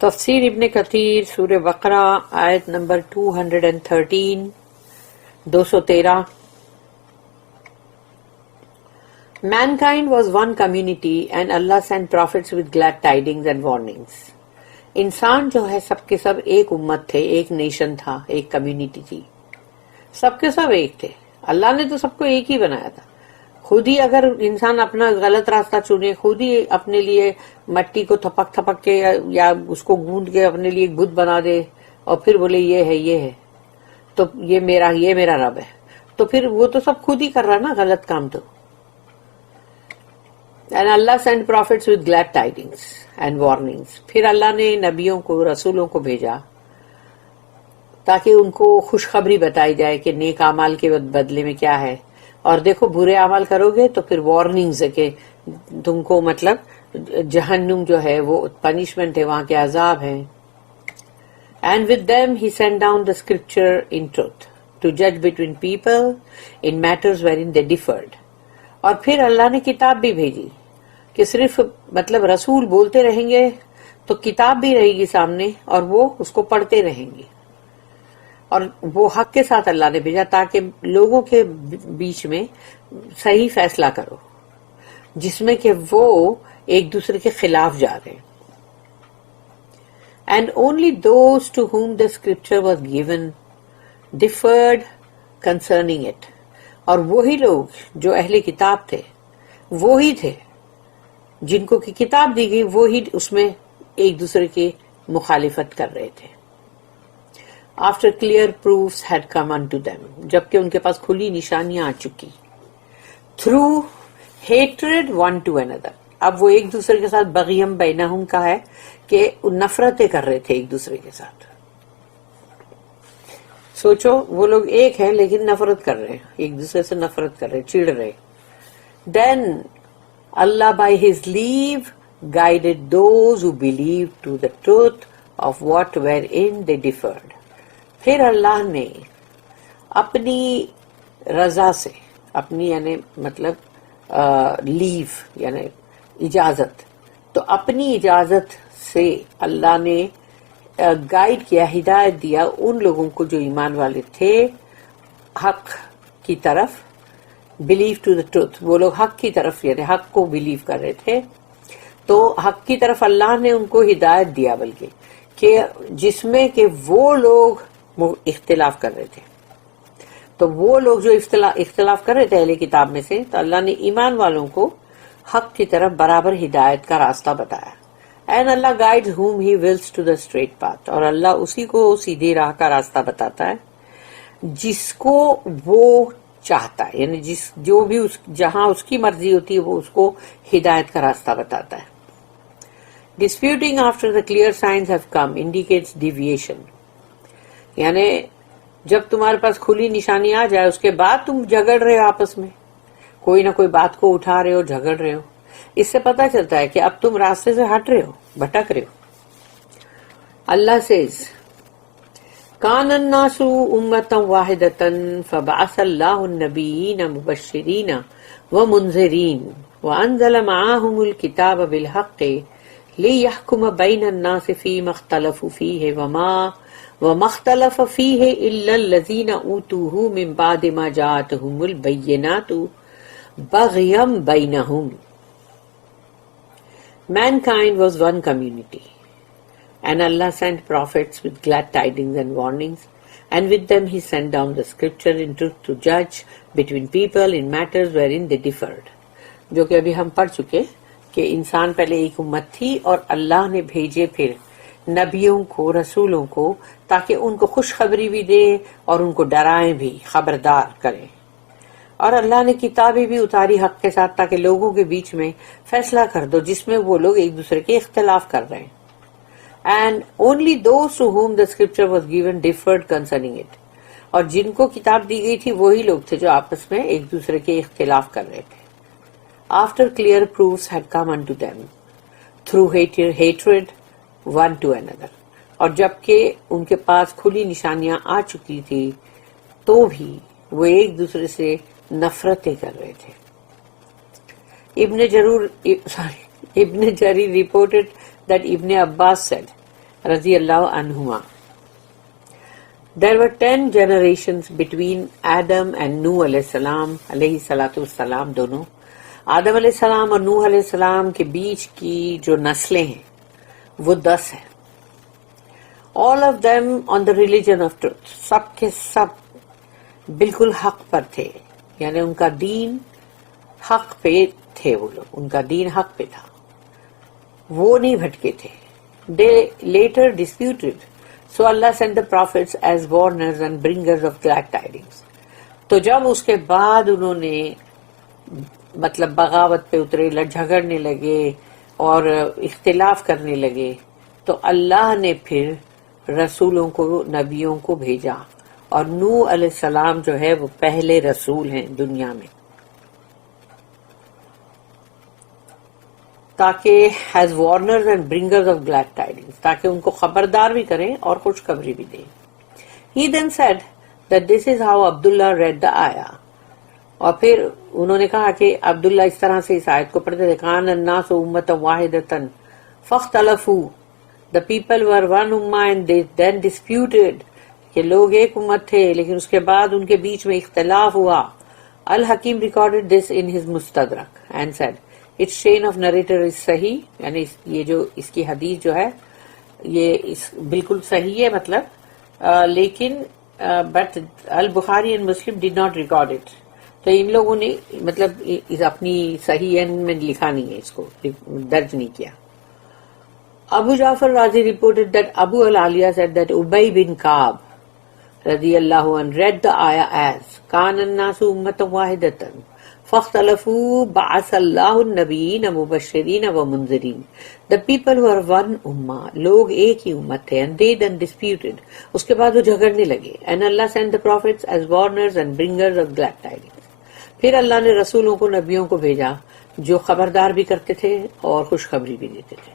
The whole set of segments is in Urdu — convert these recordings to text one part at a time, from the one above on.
تفسیر ابن کثیر سورہ بقرہ آیت number 213 213. Mankind was one community and Allah sent prophets with glad tidings and warnings. انسان جو ہے سب کے سب ایک امت تھے، ایک نیشن تھا، ایک کمیونٹی تھی، سب کے سب ایک تھے. اللہ نے تو سب کو ایک ہی بنایا تھا. خود ہی اگر انسان اپنا غلط راستہ چنے، خود ہی اپنے لیے مٹی کو تھپک تھپک کے یا اس کو گوند کے اپنے لیے ایک بت بنا دے اور پھر بولے یہ ہے تو یہ میرا رب ہے، تو پھر وہ تو سب خود ہی کر رہا نا غلط کام. تو And Allah sent prophets with glad tidings and warnings. پھر اللہ نے نبیوں کو، رسولوں کو بھیجا تاکہ ان کو خوشخبری بتائی جائے کہ نیک اعمال کے بدلے میں کیا ہے، اور دیکھو برے اعمال کرو گے تو پھر وارننگز ہے کہ تم کو مطلب جہنم جو ہے وہ پنشمنٹ ہے، وہاں کے عذاب ہیں. And with them he sent down the scripture in truth to judge between people in matters wherein they differed. اور پھر اللہ نے کتاب بھی بھیجی کہ صرف مطلب رسول بولتے رہیں گے تو کتاب بھی رہے گی سامنے اور وہ اس کو پڑھتے رہیں گے، اور وہ حق کے ساتھ اللہ نے بھیجا تاکہ لوگوں کے بیچ میں صحیح فیصلہ کرو، جس میں کہ وہ ایک دوسرے کے خلاف جا رہے ہیں. And only those to whom the scripture was given differed concerning it. اور وہی لوگ جو اہل کتاب تھے وہی تھے جن کو کی کتاب دی گئی، وہی اس میں ایک دوسرے کی مخالفت کر رہے تھے. After clear proofs had come unto them. جبکہ ان کے پاس کھلی نشانیاں آ چکی. Through hatred one to another. اب وہ ایک دوسرے کے ساتھ بغیم بینہم کا ہے کہ نفرتیں کر رہے تھے ایک دوسرے کے ساتھ. سوچو وہ لوگ ایک ہیں لیکن نفرت کر رہے ہیں، ایک دوسرے سے نفرت کر رہے، چڑ رہے. Then Allah by His leave guided those who believed to the truth of what wherein they differed. پھر اللہ نے اپنی رضا سے، اپنی یعنی مطلب لیو یعنی اجازت، تو اپنی اجازت سے اللہ نے گائیڈ کیا، ہدایت دیا ان لوگوں کو جو ایمان والے تھے حق کی طرف. بلیو ٹو دا ٹروتھ، وہ لوگ حق کی طرف یعنی حق کو بلیو کر رہے تھے، تو حق کی طرف اللہ نے ان کو ہدایت دیا، بلکہ کہ جس میں کہ وہ لوگ اختلاف کر رہے تھے. تو وہ لوگ جو اختلاف کر رہے تھے اہل کتاب میں سے، تو اللہ نے ایمان والوں کو حق کی طرف برابر ہدایت کا راستہ بتایا. And Allah guides whom He wills to the straight path. اور اللہ اسی کو سیدھی راہ کا راستہ بتاتا ہے جس کو وہ چاہتا ہے، یعنی جو بھی جہاں اس کی مرضی ہوتی ہے وہ اس کو ہدایت کا راستہ بتاتا ہے. Disputing after the clear signs have come indicates deviation. یعنی جب تمہارے پاس کھلی نشانی آ جائے اس کے بعد تم جھگڑ رہے ہو آپس میں، کوئی نہ کوئی بات کو اٹھا رہے ہو، جھگڑ رہے ہو، اس سے پتہ چلتا ہے کہ اب تم راستے سے ہٹ رہے ہو، بھٹک رہے ہو. اللہ says کان الناس امتا واحدتا فبعث اللہ النبیین مبشرین ومنذرین وانزل معاہم الکتاب بالحق لیحکم بین الناس فیما اختلفوا فیہ وما اختلف فیہ الا الذین اوتوہ من بعد ما جاءتہم البینات بغیا بینہم. Mankind was one community, and Allah sent prophets with glad tidings and warnings, and with them He sent down the scripture in truth to judge between people in matters wherein they differed. جو کہ ابھی ہم پڑھ چکے کہ انسان پہلے ایک امت تھی اور اللہ نے بھیجے پھر نبیوں کو، رسولوں کو، تاکہ ان کو خوشخبری بھی دے اور ان کو ڈرائیں بھی، خبردار کریں. اور اللہ نے کتابیں بھی اتاری حق کے ساتھ تاکہ لوگوں کے بیچ میں فیصلہ کر دو جس میں وہ لوگ ایک دوسرے کے اختلاف کر رہے ہیں. And only those to whom the scripture was given differed concerning it. اور جن کو کتاب دی گئی تھی وہی لوگ تھے جو آپس میں ایک دوسرے کے اختلاف کر رہے تھے. After clear proofs had come unto them through hatred one to another. اور جبکہ ان کے پاس کھلی نشانیاں آ چکی تھی تو بھی وہ ایک دوسرے سے نفرتیں کر رہے تھے. ابن جریر reported that Ibn Abbas said رضی اللہ عنہما. There were 10 generations between Adam and Nuh علیہ السلام علیہ الصلاۃ والسلام. دونوں آدم علیہ السلام اور نوح علیہ السلام کے بیچ کی جو نسلیں ہیں وہ 10 ہیں. All of them on the religion of truth. سب کے سب بالکل حق پر تھے، یعنی ان کا دین حق پہ تھے. وہ لوگ، ان کا دین حق پہ تھا، وہ نہیں بھٹکے تھے. They later disputed. So Allah sent the prophets as warners and bringers of glad tidings. تو جب اس کے بعد انہوں نے مطلب بغاوت پہ اترے، جھگڑنے لگے اور اختلاف کرنے لگے، تو اللہ نے پھر رسولوں کو، نبیوں کو بھیجا. اور نوح علیہ السلام جو ہے وہ پہلے رسول ہیں دنیا میں، تاکہ as warners and bringers of glad tidings، تاکہ ان کو خبردار بھی کریں اور خوشخبری بھی دیں. He then said that this is how Abdullah read the ayah. اور پھر انہوں نے کہا کہ عبداللہ اس طرح سے اس آیت کو پڑھتے تھے. كان الناس أمة واحدة فاختلفوا. The people were one ummah and they then disputed. کہ لوگ ایک امت تھے لیکن اس کے بعد ان کے بیچ میں اختلاف ہوا. الحکیم recorded this in his مستدرک and said its chain of narrator is صحیح، یعنی یہ جو اس کی حدیث جو ہے یہ بالکل صحیح ہے مطلب، لیکن but al-Bukhari and Muslim did not record it. تو ان لوگوں نے مطلب اپنی صحیح میں لکھا نہیں ہے، اس کو درج نہیں کیا. Abu Ja'far Razi reported that Abu al-Aliya said that Ubay bin Ka'b radiyallahu anhu read the ayah as كان الناس أمة واحدة فاختلفوا بعث الله النبيين مبشرين ومنذرين. The people who are one ummah، لوگ ایک ہی امت تھے، and they then disputed. اس کے بعد وہ جھگڑنے لگے. And Allah sent the prophets as warners and bringers of glad tidings. پھر اللہ نے رسولوں کو، نبیوں کو بھیجا جو خبردار بھی کرتے تھے اور خوشخبری بھی دیتے تھے.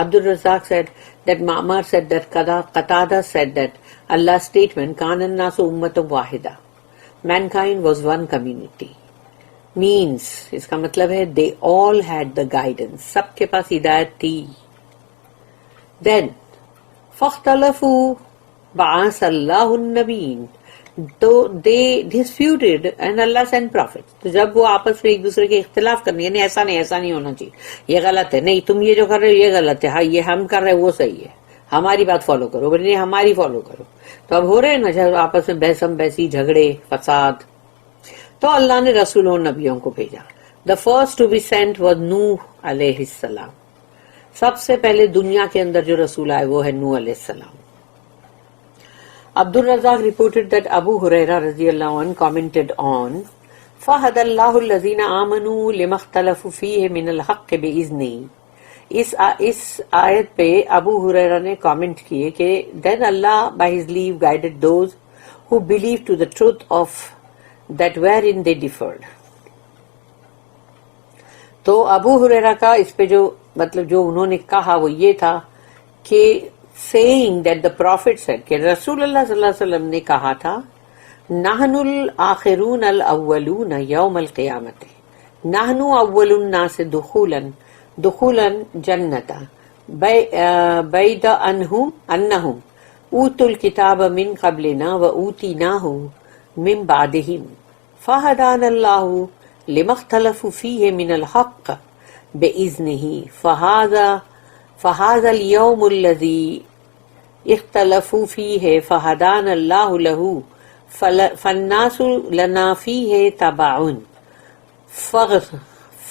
Abdul Razzaq said that Ma'mar said that Qatada said that Allah's statement كان الناس أمة واحدة، mankind was one community، means اس کا مطلب ہے they all had the guidance، سب کے پاس ہدایت تھی. Then فاختلفوا بعث اللہ النبیین، تو they disputed and Allah sent prophets. تو جب وہ آپس میں ایک دوسرے کے اختلاف کرنے، یعنی ایسا نہیں ہونا چاہیے، یہ غلط ہے، نہیں تم یہ جو کر رہے ہو یہ غلط ہے، ہاں یہ ہم کر رہے وہ صحیح ہے، ہماری بات فالو کرو، نہیں ہماری فالو کرو. تو اب ہو رہے ہیں نا جب آپس میں بحثم بحثی، جھگڑے، فساد. تو اللہ نے رسولوں اور نبیوں کو بھیجا. The first to be sent was نوح علیہ السلام. سب سے پہلے دنیا کے اندر جو رسول آئے وہ ہے نوح علیہ السلام. Abdul Razzaq reported that Abu Huraira radiyallahu anhu commented on فَهَدَى اللَّهُ الَّذِينَ آمَنُوا لِمَا اخْتَلَفُوا فِيهِ مِنَ الْحَقِّ بِإِذْنِهِ. اس آیت پہ ابو ہریرہ نے کامنٹ کیے کہ then Allah by his leave guided those who believed to the truth of that wherein they differed. تو ابو ہریرہ کا اس پہ جو مطلب جو انہوں نے کہا وہ یہ تھا کہ saying that the prophet said کہ رسول اللہ صلی اللہ علیہ وسلم نے کہا تھا نحن الآخرون الاولون یوم القیامت، نحن اول الناس دخولا جنتا بید انہم اوتوا الکتاب من قبلنا و اوتیناہ من بعدہم فہدانا اللہ لما اختلفوا فیہ من الحق بإذنہ فہذا اليوم الذی اختلفوا فیہ فہدانا اللہ لہ فالناس لنا فیہ تبع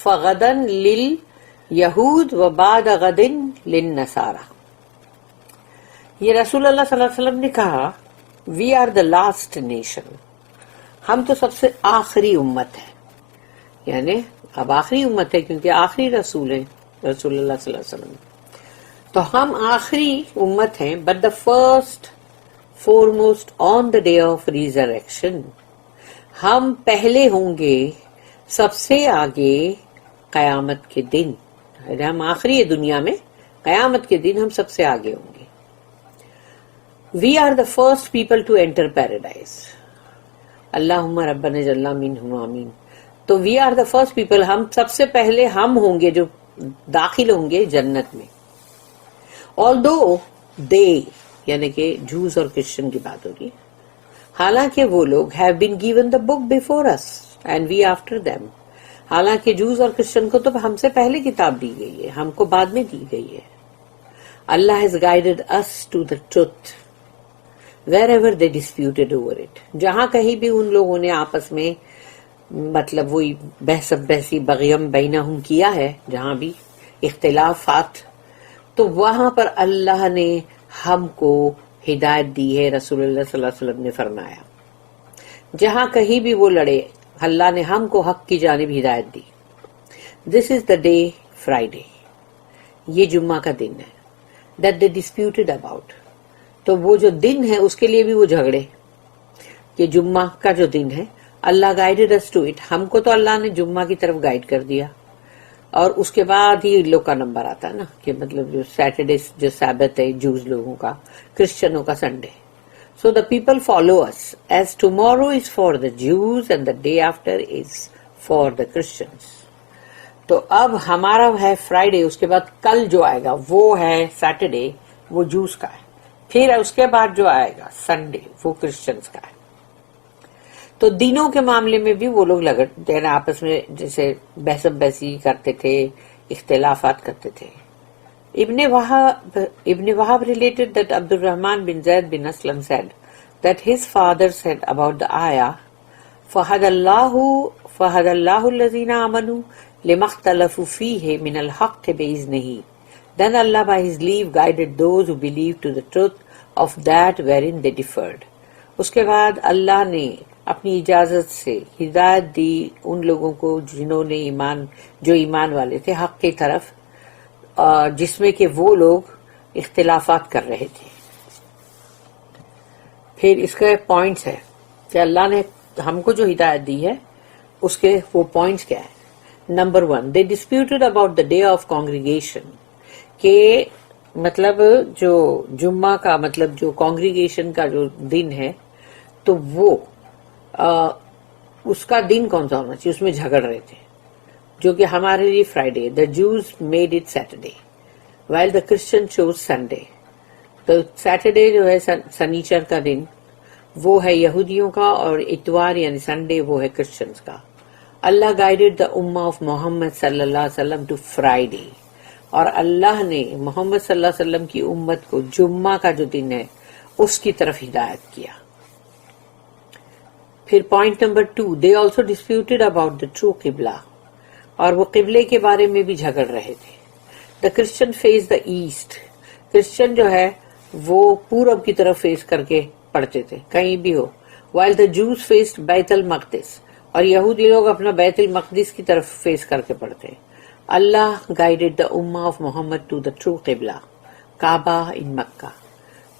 فغدا للیہود وبعد غد للنصارى. یہ رسول اللہ صلی اللہ علیہ وسلم نے کہا we are the last nation, ہم تو سب سے آخری امت ہے، یعنی اب آخری امت ہے کیونکہ آخری رسول ہیں رسول اللہ صلی اللہ علیہ وسلم، تو ہم آخری امت ہیں. But the first فورموسٹ on the day of resurrection, ہم پہلے ہوں گے سب سے آگے قیامت کے دن. ہم آخری ہے دنیا میں، قیامت کے دن ہم سب سے آگے ہوں گے. We are the first people to enter paradise, اللہم ربنا اجعلنا منہم آمین. تو we are the first people, ہم سب سے پہلے ہم ہوں گے جو داخل ہوں گے جنت میں. Although دے یعنی کہ جوز اور کرسچن کی بات ہوگی، حالانکہ وہ لوگ have been given the book before us and we after them, حالانکہ جوز اور کرسچن کو تو ہم سے پہلے کتاب دی گئی ہے، ہم کو بعد میں دی گئی ہے. Allah has guided us to the truth wherever they disputed over it، جہاں کہیں بھی ان لوگوں نے آپس میں مطلب وہی بحث بحثی بغیم بینہم کیا ہے، جہاں بھی اختلافات، تو وہاں پر اللہ نے ہم کو ہدایت دی ہے. رسول اللہ صلی اللہ علیہ وسلم نے فرمایا جہاں کہیں بھی وہ لڑے اللہ نے ہم کو حق کی جانب ہدایت دی. دس از دا ڈے فرائیڈے، یہ جمعہ کا دن ہے. دیٹ دے ڈسپیوٹڈ اباؤٹ، تو وہ جو دن ہے اس کے لیے بھی وہ جھگڑے کہ جمعہ کا جو دن ہے اللہ گائیڈڈ اس ٹو اٹ، ہم کو تو اللہ نے جمعہ کی طرف گائیڈ کر دیا، اور اس کے بعد ہی لوگ کا نمبر آتا ہے نا کہ مطلب جو سیٹرڈے جو سابت ہے جوز لوگوں کا، کرسچنوں کا Sunday. So the people follow us as tomorrow is for the Jews and the day after is for the Christians. تو اب ہمارا ہے فرائیڈے، اس کے بعد کل جو آئے گا وہ ہے سیٹرڈے، وہ جوز کا ہے. پھر اس کے بعد جو آئے گا سنڈے وہ کرسچنس کا ہے. تو دینوں کے معاملے میں بھی وہ لوگ لگتے ہیں آپس میں، جیسے بحث بحثی کرتے تھے، اختلافات کرتے تھے. ابن وہاب related that Abdurrahman bin Zayd bin Aslam said that his father said about the ayah فَهَدَ اللَّهُ الَّذِينَ آمَنُوا لِمَا اخْتَلَفُوا فِيهِ مِنَ الْحَقِّ بِإِذْنِهِ. Then Allah by His leave guided those who believed to the truth of that wherein they differed. اس کے بعد اللہ نے اپنی اجازت سے ہدایت دی ان لوگوں کو جنہوں نے جو ایمان والے تھے حق کی طرف، جس میں کہ وہ لوگ اختلافات کر رہے تھے. پھر اس کا پوائنٹس ہے کہ اللہ نے ہم کو جو ہدایت دی ہے اس کے وہ پوائنٹس کیا ہے. Number 1، they disputed about the day of congregation، کہ مطلب جو جمعہ کا مطلب جو کانگریگیشن کا جو دن ہے تو وہ اس کا دن کون سا ہونا چاہیے، اس میں جھگڑ رہے تھے، جو کہ ہمارے لیے Friday. The Jews made it Saturday while the Christian chose Sunday. تو سیٹرڈے جو ہے سنیچر کا دن وہ ہے یہودیوں کا، اور اتوار یعنی سنڈے وہ ہے کرسچنس کا. اللہ گائیڈڈ دا امہ آف محمد صلی اللہ علیہ وسلم ٹو فرائیڈے، اور اللہ نے محمد صلی اللہ علیہ وسلم کی امت کو جمعہ کا جو دن ہے اس کی طرف ہدایت کیا. پھر point number 2، they also disputed about the true قبلہ، اور وہ قبلے کے بارے میں بھی جھگڑ رہے تھے. the Christian face the east، Christian جو ہے وہ پورب کی طرف فیس کر کے پڑھتے تھے کہیں بھی ہو، while the Jews faced بیت المقدس، اور یہودی لوگ اپنا بیت المقدس کی طرف فیس کر کے پڑھتے. اللہ گائیڈڈ دا امہ of Muhammad to the true قبلہ کعبہ ان مکہ،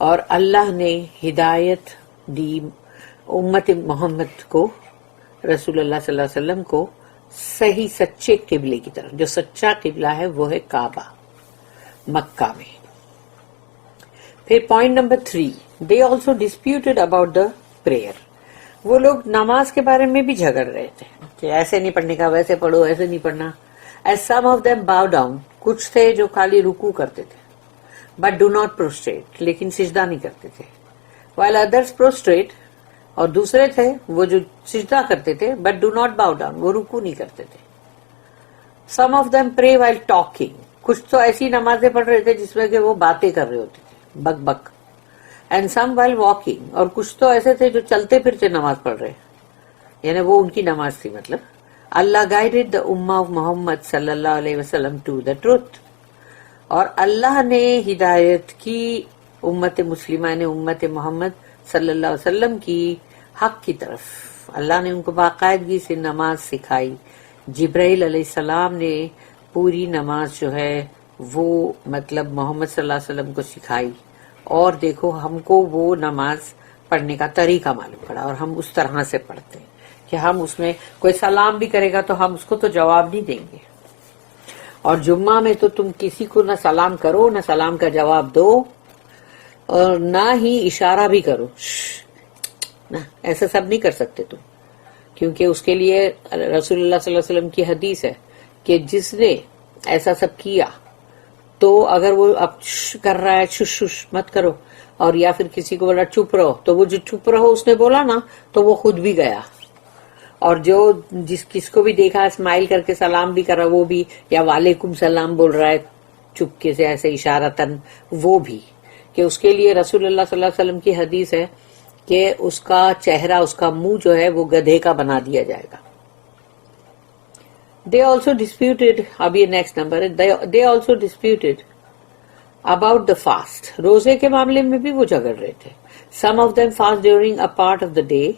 اور اللہ نے ہدایت دی امت محمد کو، رسول اللہ صلی اللہ علیہ وسلم کو صحیح سچے قبلے کی طرف. جو سچا قبلہ ہے وہ ہے کعبہ مکہ میں. پھر point number 3، they also disputed about the prayer. وہ لوگ نماز کے بارے میں بھی جھگڑ رہے تھے کہ ایسے نہیں پڑھنے کا، ویسے پڑھو، ایسے نہیں پڑھنا. As some of them bow down، کچھ تھے جو خالی رکوع کرتے تھے but do not prostrate، لیکن سجدہ نہیں کرتے تھے. while others prostrate، اور دوسرے تھے وہ جو سجدہ کرتے تھے but do not bow down، وہ رکوع نہیں کرتے تھے. some of them pray while talking، کچھ تو ایسی نمازیں پڑھ رہے تھے جس میں کہ وہ باتیں کر رہے ہوتے تھے بک بک. and some while walking، اور کچھ تو ایسے تھے جو چلتے پھرتے نماز پڑھ رہے، یعنی وہ ان کی نماز تھی. مطلب اللہ گائیڈڈ دا امہ آف محمد صلی اللہ علیہ وسلم ٹو دا ٹروتھ، اور اللہ نے ہدایت کی امت مسلمہ نے امت محمد صلی اللہ علیہ وسلم کی حق کی طرف. اللہ نے ان کو باقاعدگی سے نماز سکھائی. جبرائیل علیہ السلام نے پوری نماز جو ہے وہ مطلب محمد صلی اللہ علیہ وسلم کو سکھائی، اور دیکھو ہم کو وہ نماز پڑھنے کا طریقہ معلوم پڑا، اور ہم اس طرح سے پڑھتے ہیں کہ ہم اس میں کوئی سلام بھی کرے گا تو ہم اس کو تو جواب نہیں دیں گے. اور جمعہ میں تو تم کسی کو نہ سلام کرو، نہ سلام کا جواب دو، اور نہ ہی اشارہ بھی کرو. نہ ایسا سب نہیں کر سکتے تم، کیونکہ اس کے لیے رسول اللہ صلی اللہ علیہ وسلم کی حدیث ہے کہ جس نے ایسا سب کیا تو اگر وہ اب کر رہا ہے شش شش مت کرو، اور یا پھر کسی کو بولا چپ رہو، تو وہ جو چپ رہو اس نے بولا نا تو وہ خود بھی گیا، اور جو کس کو بھی دیکھا اسمائل کر کے سلام بھی کر رہا وہ بھی، یا وعلیکم سلام بول رہا ہے چپکے سے ایسے اشارتاً وہ بھی، کہ اس کے لیے رسول اللہ صلی اللہ علیہ وسلم کی حدیث ہے کہ اس کا چہرہ، اس کا منہ جو ہے وہ گدھے کا بنا دیا جائے گا. They also disputed, اب یہ نیکسٹ نمبر ہے، they also disputed about the fast. روزے کے معاملے میں بھی وہ جھگڑ رہے تھے. Some of them fast during a part of the day.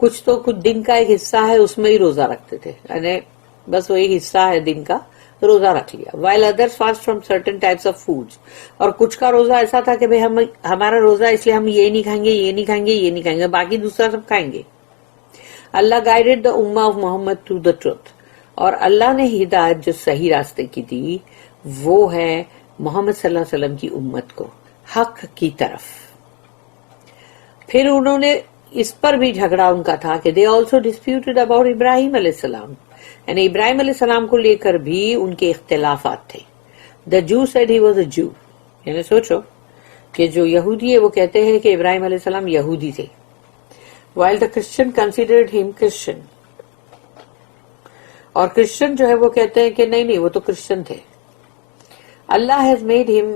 کچھ تو کچھ دن کا ایک حصہ ہے اس میں ہی روزہ رکھتے تھے، یعنی بس وہ ایک حصہ ہے دن کا، روزہ رکھ لیا. While others fast from certain types of foods. اور کچھ کا روزہ ایسا تھا کہ ہمارا روزہ اس لیے ہم یہ نہیں کھائیں گے، یہ نہیں کھائیں گے، یہ نہیں کھائیں گے، باقی دوسرا سب کھائیں گے. اللہ guided the ummah of Muhammad to the truth. اور اللہ نے ہدایت جو صحیح راستے کی دی وہ ہے محمد صلی اللہ علیہ وسلم کی امت کو حق کی طرف. پھر انہوں نے اس پر بھی جھگڑا ان کا تھا کہ they also disputed about ابراہیم علیہ السلام، یعنی ابراہیم علیہ السلام کو لے کر بھی ان کے اختلافات تھے. The Jew said he was a Jew. یعنی سوچو کہ جو یہودی ہے وہ کہتے ہیں کہ ابراہیم علیہ السلام یہودی تھے. While the Christian considered him Christian. اور کرسچن جو ہے وہ کہتے ہیں کہ نہیں وہ تو کرسچن تھے. اللہ has made him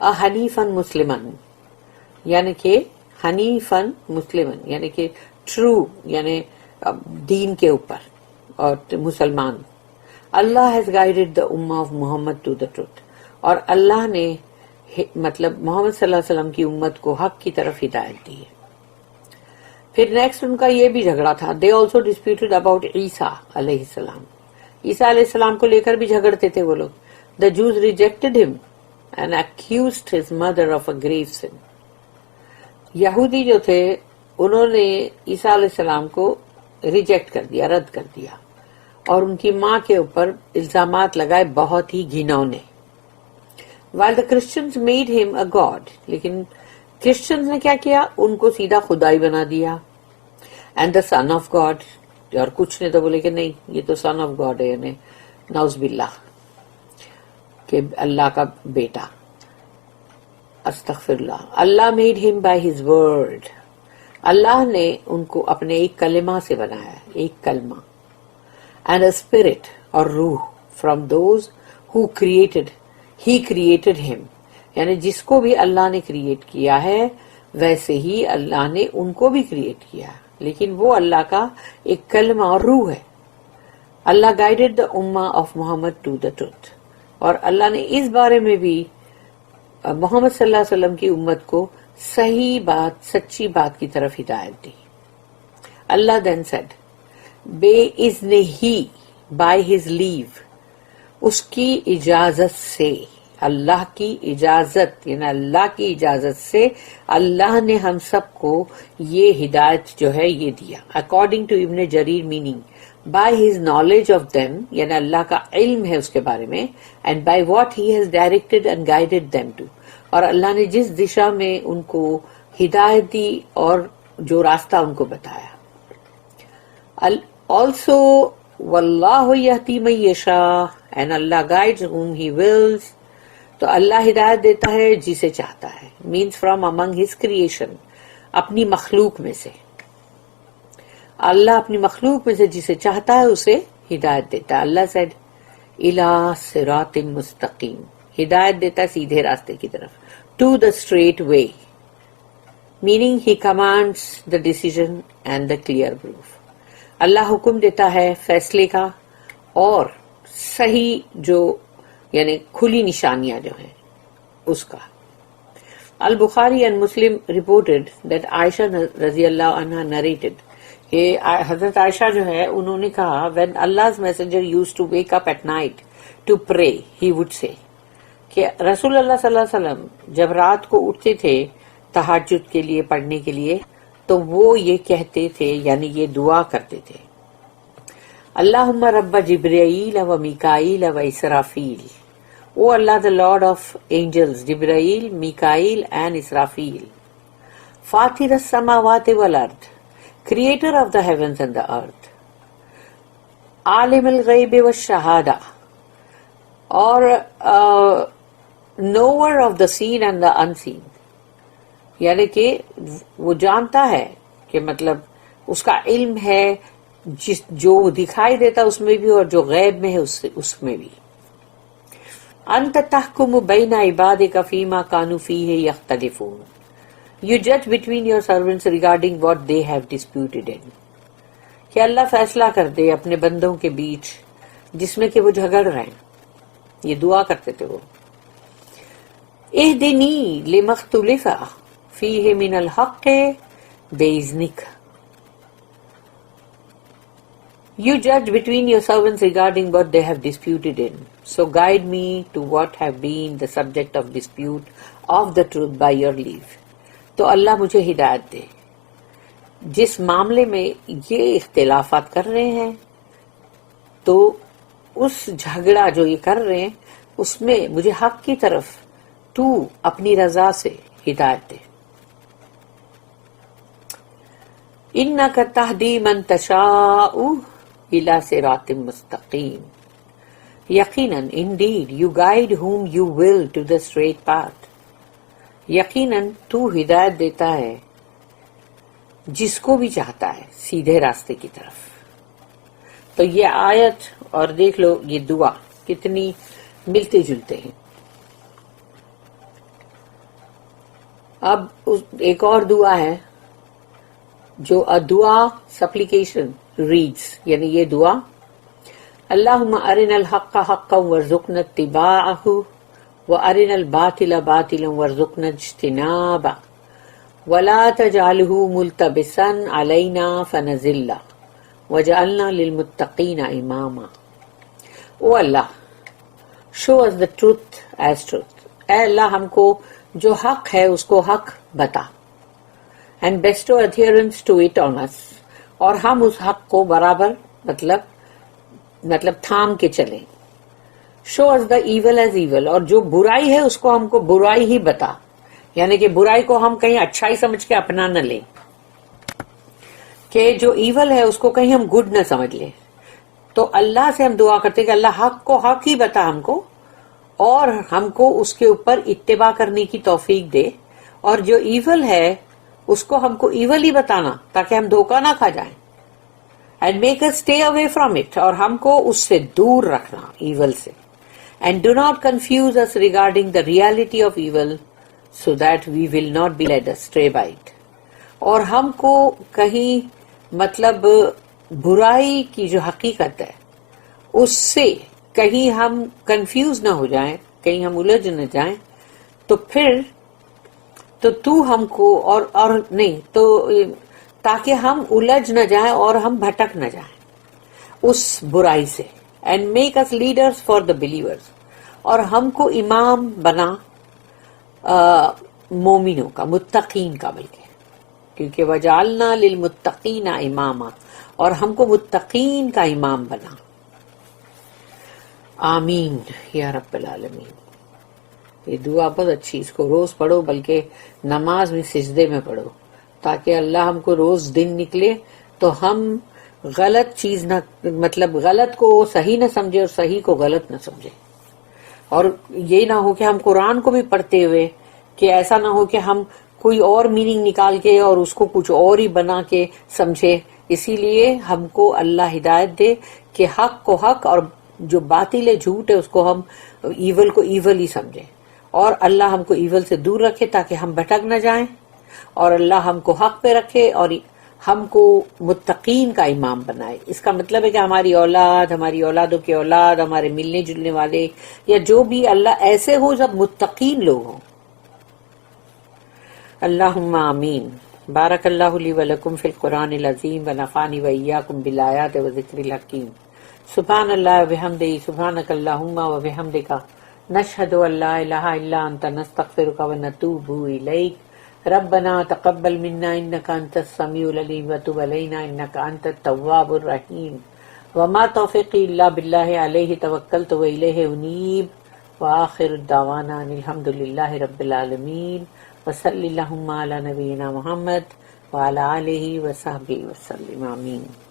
a حنیفاً مسلمن، یعنی کہ حنیفاً مسلمن یعنی کہ ٹرو، یعنی دین کے اوپر اور مسلمان. اللہ has guided the ummah of Muhammad to the truth. اور اللہ نے مطلب محمد صلی اللہ علیہ وسلم کی امت کو حق کی طرف ہدایت دی ہے. پھر نیکسٹ ان کا یہ بھی جھگڑا تھا. They also disputed about عیسیٰ علیہ السلام. عیسیٰ علیہ السلام کو لے کر بھی جھگڑتے تھے وہ لوگ. The Jews rejected him and accused his mother of a grave sin. یہودی جو تھے انہوں نے عیسیٰ علیہ السلام کو ریجیکٹ کر دیا، رد کر دیا، اور ان کی ماں کے اوپر الزامات لگائے بہت ہی گھنونے. While the Christians made him a god. لیکن کرسچنز نے کیا کیا؟ ان کو سیدھا خدائی بنا دیا. And the son of God. اور کچھ نے تو بولے کہ نہیں یہ تو سن آف گاڈ ہے، یعنی نعوذ باللہ کہ اللہ کا بیٹا. استغفر اللہ. اللہ میڈ ہم بائی ہز ورڈ. اللہ نے ان کو اپنے ایک کلمہ سے بنایا، ایک کلمہ. اینڈ اے اسپرٹ، اور روح. From those who created, he created ہم، یعنی جس کو بھی اللہ نے کریٹ کیا ہے ویسے ہی اللہ نے ان کو بھی کریٹ کیا ہے، لیکن وہ اللہ کا ایک کلمہ اور روح ہے. اللہ گائیڈڈ دا امہ of Muhammad to the truth. اور اللہ نے اس بارے میں بھی محمد صلی اللہ علیہ وسلم کی امت کو صحیح بات، سچی بات کی طرف ہدایت دی. اللہ دین سیڈ، بے اذن ہی، بائی ہز لیو، اس کی اجازت سے، اللہ کی اجازت یعنی اللہ کی اجازت سے اللہ نے ہم سب کو یہ ہدایت جو ہے یہ دیا. According to Ibn Jarir meaning by his knowledge of them, یعنی اللہ کا علم ہے اس کے بارے میں. And by what he has directed and guided them to, اور اللہ نے جس دشا میں ان کو ہدایت دی اور جو راستہ ان کو بتایا. آلسو واللہ یہدی من یشاء، and Allah guides whom he wills. تو اللہ ہدایت دیتا ہے جسے چاہتا ہے. Means from among his creation, اپنی مخلوق میں سے. اللہ اپنی مخلوق میں سے جسے چاہتا ہے اسے ہدایت دیتا ہے. اللہ سیڈ الی صراط مستقیم، ہدایت دیتا ہے سیدھے راستے کی طرف. To the straight way, meaning he commands the decision and the clear proof. اللہ حکم دیتا ہے فیصلے کا اور صحیح جو یعنی کھلی نشانیاں جو ہیں اس کا. البخاری اینڈ مسلم رپورٹڈ دیٹ عائشہ رضی اللہ عنہا نریٹڈ کہ حضرت عائشہ جو ہے انہوں نے کہا when Allah's messenger used to wake up at night to pray he would say کہ رسول اللہ صلی اللہ علیہ وسلم جب رات کو اٹھتے تھے تہجد کے لیے پڑھنے کے لیے تو وہ یہ کہتے تھے یعنی یہ دعا کرتے تھے اللہم رب جبرائیل و میکائیل و اسرافیل. او اللہ the Lord of angels Jibrail, Mikail and اسرافیل. فاطر السماوات والارض creator of the heavens and the earth. عالم الغیب والشہادہ، اور knower of the seen and the unseen. یعنی کہ وہ جانتا ہے کہ مطلب اس کا علم ہے جو دکھائی دیتا اس میں بھی اور جو غیب میں ہے اس میں بھی. انت تحکم بین عبادک فیما کانوا فیہ یختلفون. You judge between your servants regarding what they have disputed in. کہ اللہ فیصلہ کر دے اپنے بندوں کے بیچ جس میں کہ وہ جھگڑ رہے ہیں. یہ دعا کرتے تھے وہ. اہدنی لما اختلف فیہ من الحق بإذنک. You judge between your servants regarding what they have disputed in. So guide me to what have been the subject of dispute of the truth by your leave. تو اللہ مجھے ہدایت دے جس معاملے میں یہ اختلافات کر رہے ہیں، تو اس جھگڑا جو یہ کر رہے ہیں اس میں مجھے حق کی طرف تو اپنی رضا سے ہدایت دے. انک تہدی من تشاء الی صراط مستقیم. یقیناً indeed you guide whom you will to the straight path. یقیناً تو ہدایت دیتا ہے جس کو بھی چاہتا ہے سیدھے راستے کی طرف. تو یہ آیت اور دیکھ لو یہ دعا کتنی ملتے جلتے ہیں. اب ایک اور دعا ہے جو دعا سپلیکیشن ریڈز، یعنی یہ دعا اللہم ارنا الحق حقا وارزقنا اتباعہ وارنا الباطل باطلا وارزقنا اجتنابہ ولا تجعلہ ملتبسا علینا فنزل وجعلنا للمتقین اماما. او اللہ show us the truth as truth. اے اللہ ہم کو جو حق ہے اس کو حق بتا. and bestow adherence to it on us. اور ہم اس حق کو برابر مطلب تھام کے چلیں. show us the evil as evil. اور جو برائی ہے اس کو ہم کو برائی ہی بتا، یعنی کہ برائی کو ہم کہیں اچھائی سمجھ کے اپنا نہ لیں، کہ جو ایول ہے اس کو کہیں ہم گڈ نہ سمجھ لیں. تو اللہ سے ہم دعا کرتے کہ اللہ حق کو حق ہی بتا ہم کو، اور ہم کو اس کے اوپر اتباع کرنے کی توفیق دے، اور جو ایول ہے اس کو ہم کو ایول ہی بتانا تاکہ ہم دھوکہ نہ کھا جائیں. And make us stay away from it. اور ہم کو اس سے دور رکھنا ایول سے. And do not confuse us regarding the reality of evil so that we will not be led astray by it. اور ہم کو کہیں برائی کی جو حقیقت ہے اس سے کہیں ہم کنفیوز نہ ہو جائیں، کہیں ہم الجھ نہ جائیں. تو پھر تو ہم کو اور نہیں تو تاکہ ہم الجھ نہ جائیں اور ہم بھٹک نہ جائیں اس برائی سے. And make us leaders for the believers. اور ہم کو امام بنا مومنوں کا، متقین کا، بلکہ کیونکہ وجعلنا للمتقین اماما، اور ہم کو متقین کا امام بنا. آمین یا رب العالمین. یہ دعا بہت اچھی، اس کو روز پڑھو، بلکہ نماز میں سجدے میں پڑھو، تاکہ اللہ ہم کو روز دن نکلے تو ہم غلط چیز نہ غلط کو صحیح نہ سمجھے اور صحیح کو غلط نہ سمجھے. اور یہ نہ ہو کہ ہم قرآن کو بھی پڑھتے ہوئے کہ ایسا نہ ہو کہ ہم کوئی اور میننگ نکال کے اور اس کو کچھ اور ہی بنا کے سمجھے. اسی لیے ہم کو اللہ ہدایت دے کہ حق کو حق اور جو باطل ہے، جھوٹ ہے، اس کو ہم ایول کو ایول ہی سمجھیں. اور اللہ ہم کو ایول سے دور رکھے تاکہ ہم بھٹک نہ جائیں، اور اللہ ہم کو حق پہ رکھے اور ہم کو متقین کا امام بنائے. اس کا مطلب ہے کہ ہماری اولاد، ہماری اولادوں کی اولاد، ہمارے ملنے جلنے والے یا جو بھی اللہ ایسے ہو سب متقین لوگ ہوں. اللہم آمین. بارک اللہ لی ولکم فی القرآن العظیم ونفعنی وإیاکم بالآیات وذکر الحکیم. سبحان اللہ وبحمدہ، سبحانک اللہم وبحمدک، نشہد ان لا الہ الا انت، نستغفرک ونتوب الیک. ربنا تقبل منا انك انت السميع العليم وتب علينا انك انت التواب الرحيم. وما توفيقي الا بالله عليه توكلت واليه انيب. واخر دعوانا ان الحمد لله رب العالمين. وصل اللهم على نبينا محمد وعلى اله وصحبه وسلم. آمين.